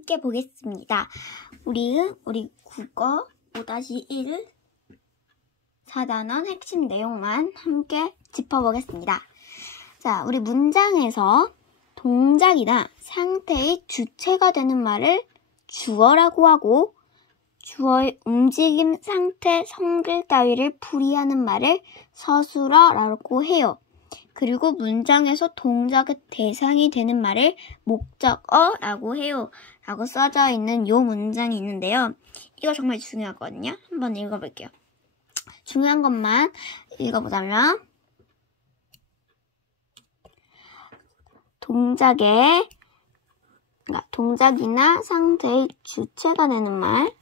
함께 보겠습니다. 우리 국어 5-1 4단원 핵심 내용만 함께 짚어보겠습니다. 자, 우리 문장에서 동작이나 상태의 주체가 되는 말을 주어라고 하고 주어의 움직임, 상태, 성질 따위를 풀이하는 말을 서술어라고 해요. 그리고 문장에서 동작의 대상이 되는 말을 목적어라고 해요. 라고 써져 있는 요 문장이 있는데요. 이거 정말 중요하거든요. 한번 읽어볼게요. 중요한 것만 읽어보자면 동작이나 상태의 주체가 되는 말,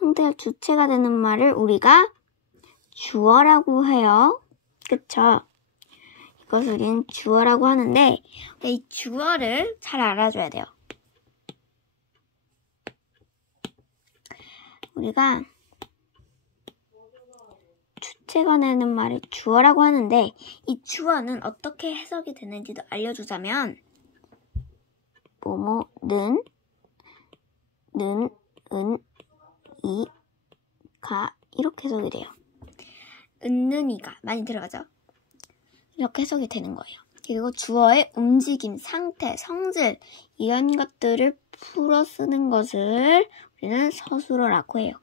상태의 주체가 되는 말을 우리가 주어라고 해요. 그쵸? 이것을 우리는 주어라고 하는데 이 주어를 잘 알아줘야 돼요. 우리가 주체가 되는 말을 주어라고 하는데 이 주어는 어떻게 해석이 되는지도 알려주자면 뭐뭐는, 는, 은, 이, 가 이렇게 해석이 돼요. 은는 이가 많이 들어가죠? 이렇게 해석이 되는 거예요. 그리고 주어의 움직임, 상태, 성질 이런 것들을 풀어 쓰는 것을 우리는 서술어라고 해요.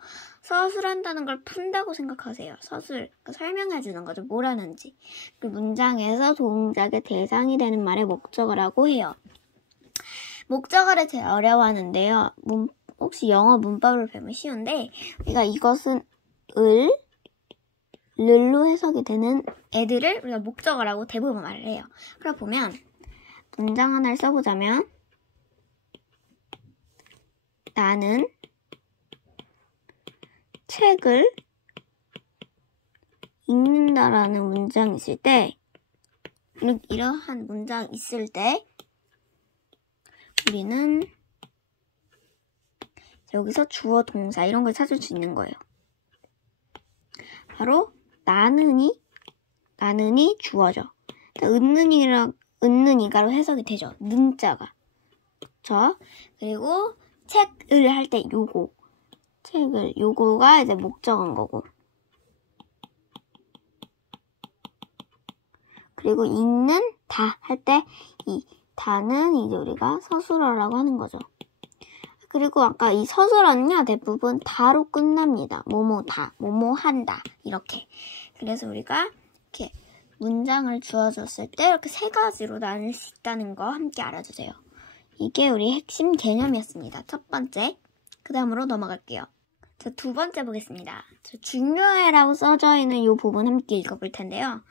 서술한다는 걸 푼다고 생각하세요. 서술, 그러니까 설명해 주는 거죠. 뭘 하는지. 그 문장에서 동작의 대상이 되는 말의 목적어라고 해요. 목적어를 제일 어려워하는데요. 혹시 영어 문법을 배우면 쉬운데 우리가 이것은 를로 해석이 되는 애들을 우리가 목적어라고 대부분 말을 해요. 그럼 보면 문장 하나를 써보자면 나는 책을 읽는다라는 문장이 있을 때 이러한 문장이 있을 때 우리는 여기서 주어 동사 이런 걸 찾을 수 있는 거예요. 바로 나는이 주어죠. 은는이가로 해석이 되죠. 는자가. 그쵸? 그리고 책을 할 때 요거가 이제 목적어인 거고. 그리고 읽는 다 할 때 이 다는 이제 우리가 서술어라고 하는 거죠. 그리고 아까 이 서술어는요, 대부분 다로 끝납니다. 뭐뭐다, 뭐뭐한다, 이렇게. 그래서 우리가 이렇게 문장을 주어줬을 때 이렇게 세 가지로 나눌 수 있다는 거 함께 알아주세요. 이게 우리 핵심 개념이었습니다. 첫 번째. 그 다음으로 넘어갈게요. 자, 두 번째 보겠습니다. 중요해라고 써져 있는 이 부분 함께 읽어볼 텐데요.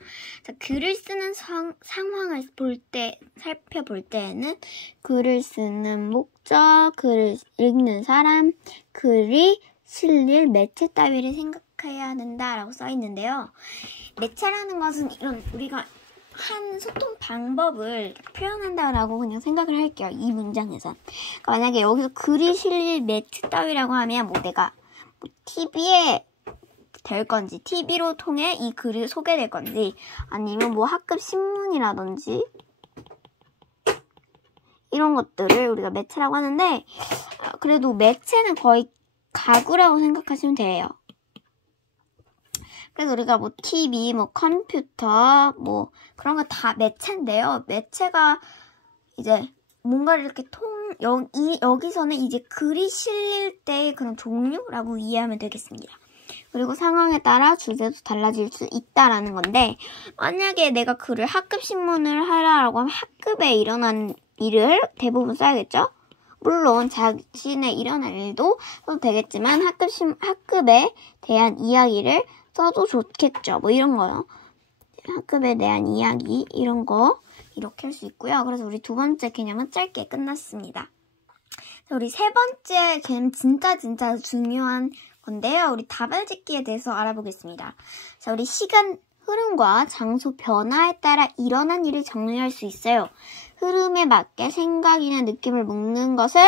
자, 글을 쓰는 상황을 살펴볼 때에는 글을 쓰는 목적, 글을 읽는 사람, 글이 실릴 매체 따위를 생각해야 된다라고 써 있는데요. 매체라는 것은 이런 우리가 한 소통 방법을 표현한다라고 그냥 생각을 할게요. 이 문장에서. 그러니까 만약에 여기서 글이 실릴 매체 따위라고 하면 내가 TV에 될 건지, TV로 통해 이 글이 소개될 건지, 아니면 학급 신문이라든지 이런 것들을 우리가 매체라고 하는데 그래도 매체는 거의 가구라고 생각하시면 돼요. 그래서 우리가 TV, 컴퓨터, 그런 거 다 매체인데요. 매체가 이제 뭔가를 이렇게 여기서는 이제 글이 실릴 때의 그런 종류라고 이해하면 되겠습니다. 그리고 상황에 따라 주제도 달라질 수 있다라는 건데, 만약에 내가 글을 학급신문을 하라고 하면 학급에 일어난 일을 대부분 써야겠죠? 물론 자신의 일어난 일도 써도 되겠지만 학급에 대한 이야기를 써도 좋겠죠. 이런 거요. 학급에 대한 이야기 이런 거 이렇게 할 수 있고요. 그래서 우리 두 번째 개념은 짧게 끝났습니다. 자, 우리 세 번째 개념 진짜 중요한 건데요. 우리 다발짓기에 대해서 알아보겠습니다. 자, 우리 시간 흐름과 장소 변화에 따라 일어난 일을 정리할 수 있어요. 흐름에 맞게 생각이나 느낌을 묶는 것을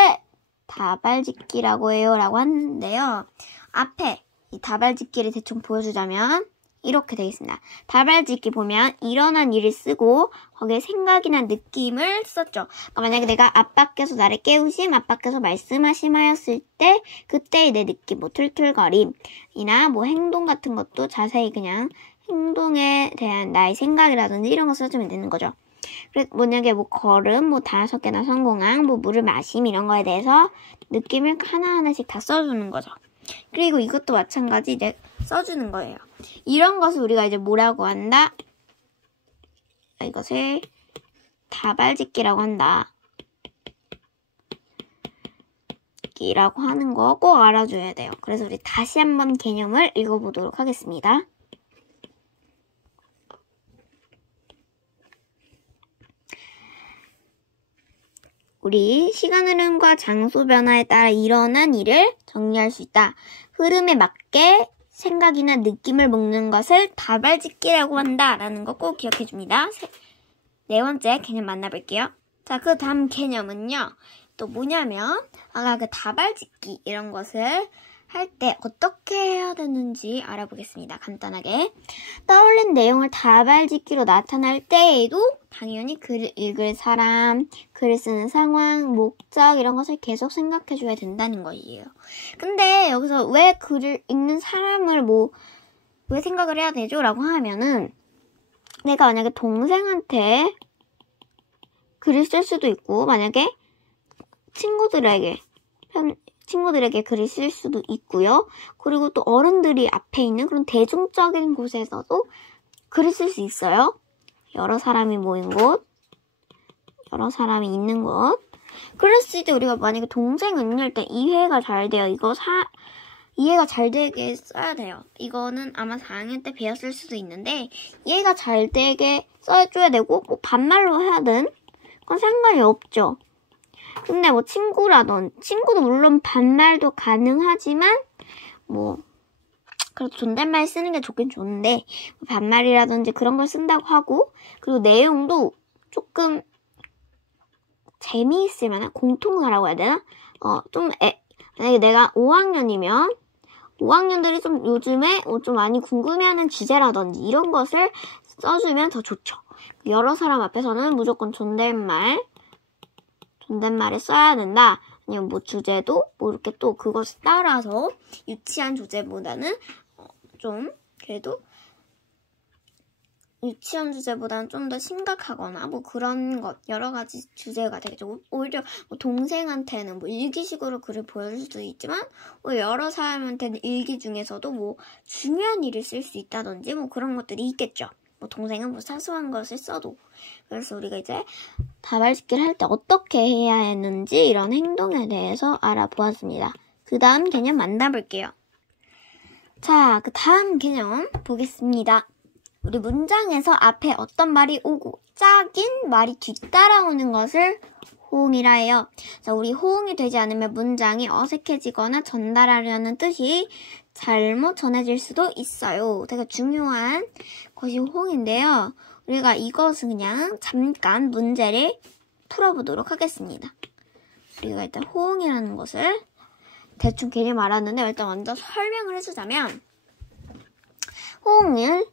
다발짓기라고 해요. 라고 하는데요. 앞에 이 다발짓기를 대충 보여주자면 이렇게 되겠습니다. 다발짓기 보면 일어난 일을 쓰고 거기에 생각이나 느낌을 썼죠. 만약에 내가 아빠께서 나를 깨우심, 아빠께서 말씀하심하였을 때 그때의 내 느낌, 뭐 툴툴거림이나 뭐 행동 같은 것도 자세히 그냥 행동에 대한 나의 생각이라든지 이런 거 써주면 되는 거죠. 그래서 만약에 뭐 걸음, 뭐 5개나 성공함, 뭐 물을 마심 이런 거에 대해서 느낌을 하나하나씩 다 써주는 거죠. 그리고 이것도 마찬가지 이제 써주는 거예요. 이런 것을 우리가 이제 뭐라고 한다? 이것을 다발짓기라고 한다. 이라고 하는 거 꼭 알아줘야 돼요. 그래서 우리 다시 한번 개념을 읽어보도록 하겠습니다. 우리 시간 흐름과 장소 변화에 따라 일어난 일을 정리할 수 있다. 흐름에 맞게 생각이나 느낌을 묶는 것을 다발짓기라고 한다라는 거 꼭 기억해줍니다. 네 번째 개념 만나볼게요. 자, 그 다음 개념은요. 또 뭐냐면 아까 그 다발짓기 이런 것을 할 때 어떻게 해야 되는지 알아보겠습니다. 간단하게. 떠올린 내용을 다발짓기로 나타날 때에도 당연히 글을 읽을 사람, 글을 쓰는 상황, 목적 이런 것을 계속 생각해줘야 된다는 거예요. 근데 여기서 왜 글을 읽는 사람을 왜 생각을 해야 되죠? 라고 하면은 내가 만약에 동생한테 글을 쓸 수도 있고 만약에 친구들에게 글을 쓸 수도 있고요. 그리고 또 어른들이 앞에 있는 그런 대중적인 곳에서도 글을 쓸 수 있어요. 여러 사람이 모인 곳, 여러 사람이 있는 곳. 그랬을 때 우리가 만약에 동생은요, 일단 이해가 잘 돼요. 이해가 잘 되게 써야 돼요. 이거는 아마 4학년 때 배웠을 수도 있는데 이해가 잘 되게 써줘야 되고 뭐 반말로 하든 그건 상관이 없죠. 근데 뭐 친구도 물론 반말도 가능하지만 그래도 존댓말 쓰는 게 좋긴 좋은데 반말이라든지 그런 걸 쓴다고 하고 그리고 내용도 조금 재미있을 만한 공통사라고 해야 되나? 만약에 내가 5학년이면 5학년들이 좀 요즘에 좀 많이 궁금해하는 주제라든지 이런 것을 써주면 더 좋죠. 여러 사람 앞에서는 무조건 존댓말을 써야 된다. 아니면 주제도 이렇게 또 그것을 따라서 유치한 주제보다는 그래도 유치한 주제보다는 좀 더 심각하거나 그런 것 여러 가지 주제가 되겠죠. 오히려 동생한테는 일기식으로 글을 보여줄 수도 있지만 여러 사람한테는 일기 중에서도 중요한 일을 쓸 수 있다든지 그런 것들이 있겠죠. 동생은 사소한 것을 써도. 그래서 우리가 이제 다발짓기를 할 때 어떻게 해야 했는지 이런 행동에 대해서 알아보았습니다. 그 다음 개념 만나볼게요. 자, 그 다음 개념 보겠습니다. 우리 문장에서 앞에 어떤 말이 오고 짝인 말이 뒤따라오는 것을 호응이라 해요. 자, 우리 호응이 되지 않으면 문장이 어색해지거나 전달하려는 뜻이 잘못 전해질 수도 있어요. 되게 중요한 것이 호응인데요. 우리가 이것은 그냥 잠깐 문제를 풀어보도록 하겠습니다. 우리가 일단 호응이라는 것을 대충 개념 알았는데 일단 먼저 설명을 해주자면 호응을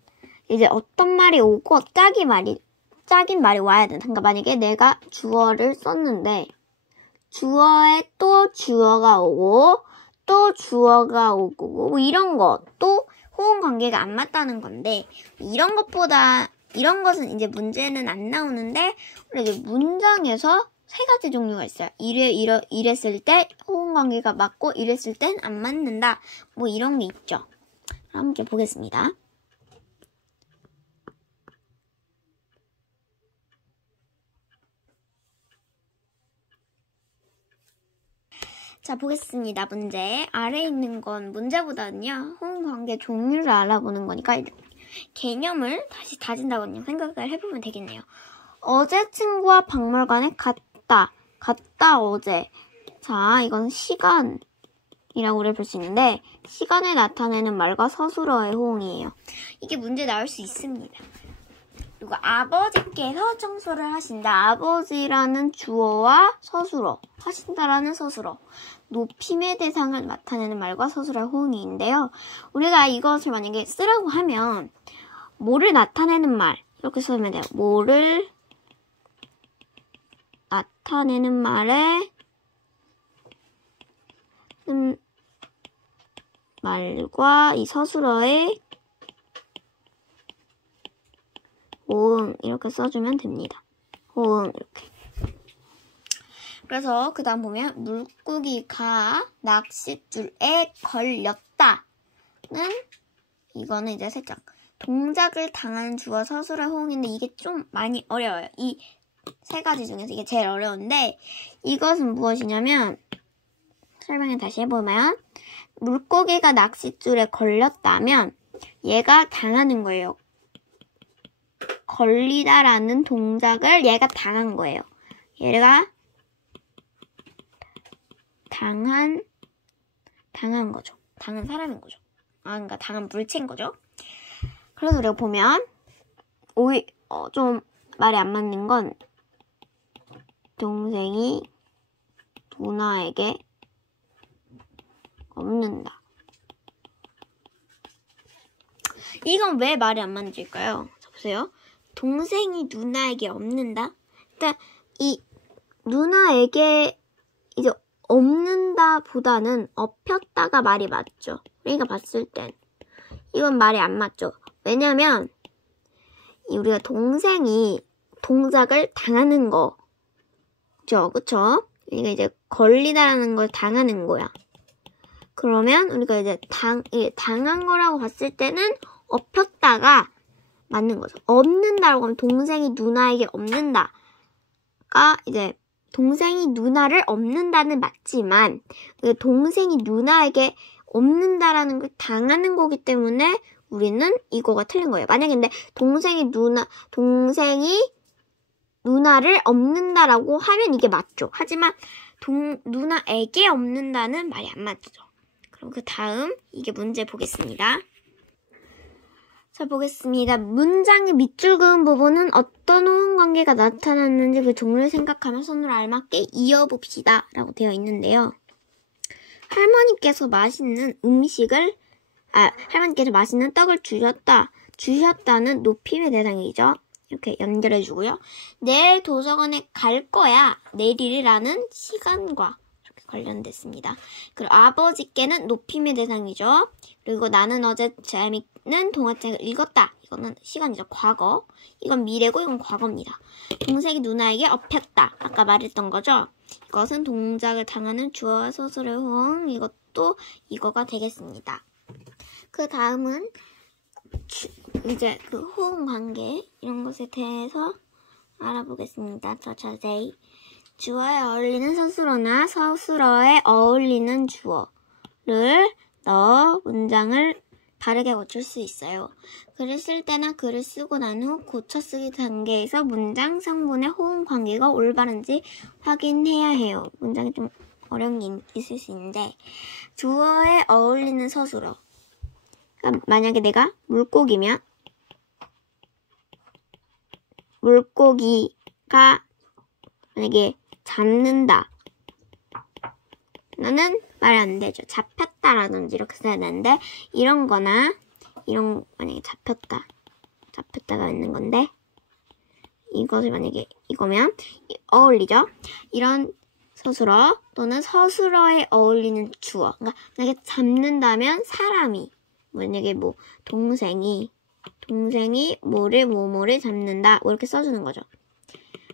이제 어떤 말이 오고 짝인 말이 와야 된다. 그러니까 만약에 내가 주어를 썼는데 주어에 또 주어가 오고 또 주어가 오고 이런 것도 호응 관계가 안 맞다는 건데 이런 것은 이제 문제는 안 나오는데 우리 문장에서 3가지 종류가 있어요. 이랬을 때 호응 관계가 맞고 이랬을 땐 안 맞는다. 이런 게 있죠. 함께 보겠습니다. 자, 보겠습니다. 문제. 아래에 있는 건 문제보다는요. 호응 관계 종류를 알아보는 거니까 개념을 다시 다진다거든요. 생각을 해보면 되겠네요. 어제 친구와 박물관에 갔다 어제. 자, 이건 시간이라고 우리 볼 수 있는데 시간을 나타내는 말과 서술어의 호응이에요. 이게 문제 나올 수 있습니다. 그리고 아버지께서 청소를 하신다. 아버지라는 주어와 서술어, 하신다라는 서술어. 높임의 대상을 나타내는 말과 서술어의 호응인데요. 우리가 이것을 만약에 쓰라고 하면 뭐를 나타내는 말 이렇게 쓰면 돼요. 뭐를 나타내는 말에 말과 이 서술어의 호응 이렇게 써주면 됩니다. 호응 이렇게. 그래서 그 다음 보면 물고기가 낚싯줄에 걸렸다는 이거는 이제 살짝 동작을 당하는 주어 서술어의 호응인데 이게 좀 많이 어려워요. 이 세 가지 중에서 이게 제일 어려운데 이것은 무엇이냐면 설명을 다시 해보면 물고기가 낚싯줄에 걸렸다면 얘가 당하는 거예요. 걸리다라는 동작을 얘가 당한 거예요. 얘가 당한 거죠. 당한 사람인 거죠. 그러니까 당한 물체인 거죠. 그래서 우리가 보면 좀 말이 안 맞는 건 동생이 누나에게 없는다. 이건 왜 말이 안 맞을까요? 보세요. 동생이 누나에게 없는다? 그러니까 이 누나에게 이제 없는다 보다는 업혔다가 말이 맞죠. 우리가 봤을 땐 이건 말이 안 맞죠. 왜냐면 우리가 동생이 동작을 당하는 거죠. 그쵸? 우리가 이제 걸리다라는 걸 당하는 거야. 그러면 우리가 이제 당한 거라고 봤을 때는 업혔다가 맞는 거죠. 없는다라고 하면 동생이 누나에게 없는다가 이제 동생이 누나를 없는다는 맞지만 동생이 누나에게 없는다라는 걸 당하는 거기 때문에 우리는 이거가 틀린 거예요. 만약에 근데 동생이 누나를 없는다라고 하면 이게 맞죠. 하지만 누나에게 없는다는 말이 안 맞죠. 그럼 그 다음 이게 문제 보겠습니다. 자, 보겠습니다. 문장의 밑줄 그은 부분은 어떤 호응 관계가 나타났는지 그 종류를 생각하며 손으로 알맞게 이어봅시다 라고 되어 있는데요. 할머니께서 맛있는 떡을 주셨다는 높임의 대상이죠. 이렇게 연결해주고요. 내일 도서관에 갈 거야. 내일이라는 시간과 이렇게 관련됐습니다. 그리고 아버지께는 높임의 대상이죠. 그리고 나는 어제 재밌는 동화책을 읽었다. 이거는 시간이죠. 과거. 이건 미래고 이건 과거입니다. 동생이 누나에게 업혔다. 아까 말했던 거죠. 이것은 동작을 당하는 주어와 서술의 호응. 이것도 이거가 되겠습니다. 그 다음은 이제 그 호응 관계 이런 것에 대해서 알아보겠습니다. 더 자세히. 주어에 어울리는 서술어나 서술어에 어울리는 주어를 넣어 문장을 바르게 고칠 수 있어요. 글을 쓸 때나 글을 쓰고 난 후 고쳐쓰기 단계에서 문장 성분의 호응 관계가 올바른지 확인해야 해요. 문장이 좀 어려운 게 있을 수 있는데 주어에 어울리는 서술어. 그러니까 만약에 내가 물고기면 물고기가 만약에 잡는다. 나는 말이 안 되죠. 잡혔다라든지 이렇게 써야 되는데 이런 거나 만약에 잡혔다가 있는 건데 이것을 만약에 이거면 어울리죠. 이런 서술어 또는 서술어에 어울리는 주어. 그러니까 만약에 잡는다면 사람이 만약에 동생이 뭐를 잡는다. 이렇게 써주는 거죠.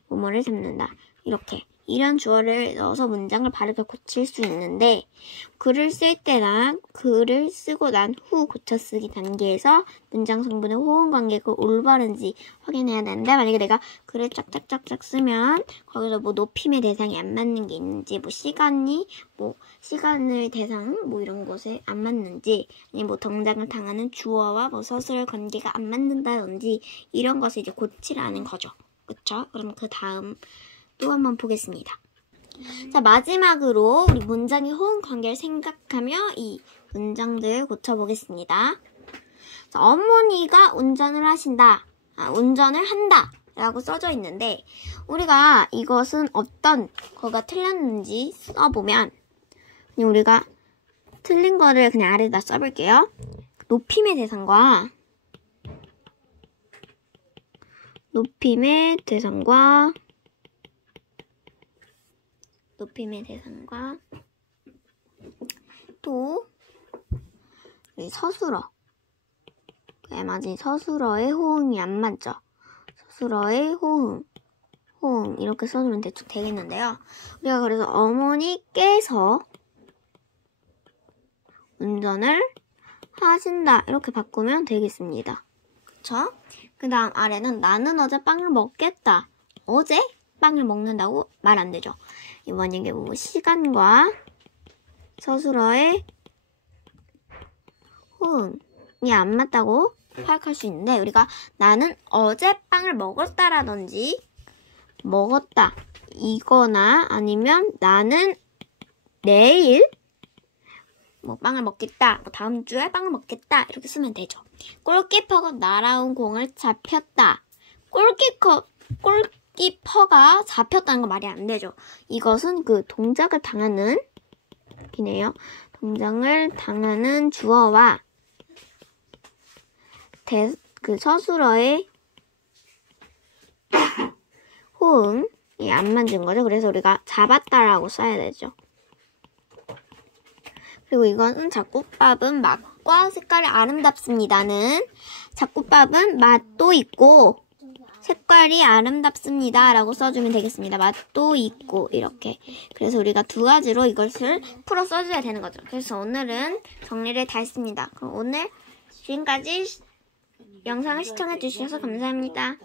뭐를 잡는다. 이렇게. 이런 주어를 넣어서 문장을 바르게 고칠 수 있는데 글을 쓸 때나 글을 쓰고 난 후 고쳐쓰기 단계에서 문장 성분의 호응 관계가 올바른지 확인해야 되는데 만약에 내가 글을 쫙쫙쫙쫙 쓰면 거기서 높임의 대상이 안 맞는 게 있는지 시간을 대상 이런 것에 안 맞는지 아니면 동작을 당하는 주어와 서술의 관계가 안 맞는다든지 이런 것을 이제 고치라는 거죠. 그쵸? 그럼 그 다음 또 한번 보겠습니다. 자, 마지막으로 우리 문장의 호응 관계를 생각하며 이 문장들을 고쳐보겠습니다. 자, 어머니가 운전을 하신다. 운전을 한다 라고 써져 있는데 우리가 이것은 어떤 거가 틀렸는지 써보면 그냥 우리가 틀린 거를 그냥 아래다 써볼게요. 높임의 대상과 또 서술어 맞지? 서술어의 호응이 안 맞죠? 서술어의 호응 이렇게 써주면 대충 되겠는데요. 우리가 그래서 어머니께서 운전을 하신다 이렇게 바꾸면 되겠습니다. 그쵸? 그 다음 아래는 나는 어제 빵을 먹겠다. 어제 빵을 먹는다고 말 안 되죠. 만약에 뭐 시간과 서술어의 호응이 안 맞다고 파악할 수 있는데 우리가 나는 어제 빵을 먹었다라든지 먹었다 이거나 아니면 나는 내일 뭐 빵을 먹겠다 다음 주에 빵을 먹겠다 이렇게 쓰면 되죠. 골키퍼가 날아온 공을 잡혔다. 골키퍼가 잡혔다는 거 말이 안 되죠. 이것은 그 동작을 당하는 이네요. 동작을 당하는 주어와 그 서술어의 호응이 안 맞은 거죠. 그래서 우리가 잡았다라고 써야 되죠. 그리고 이거는 잡곡밥은 맛과 색깔이 아름답습니다는 잡곡밥은 맛도 있고 색깔이 아름답습니다 라고 써주면 되겠습니다. 맛도 있고 이렇게. 그래서 우리가 두 가지로 이것을 풀어 써줘야 되는 거죠. 그래서 오늘은 정리를 다 했습니다. 그럼 오늘 지금까지 영상을 시청해 주셔서 감사합니다.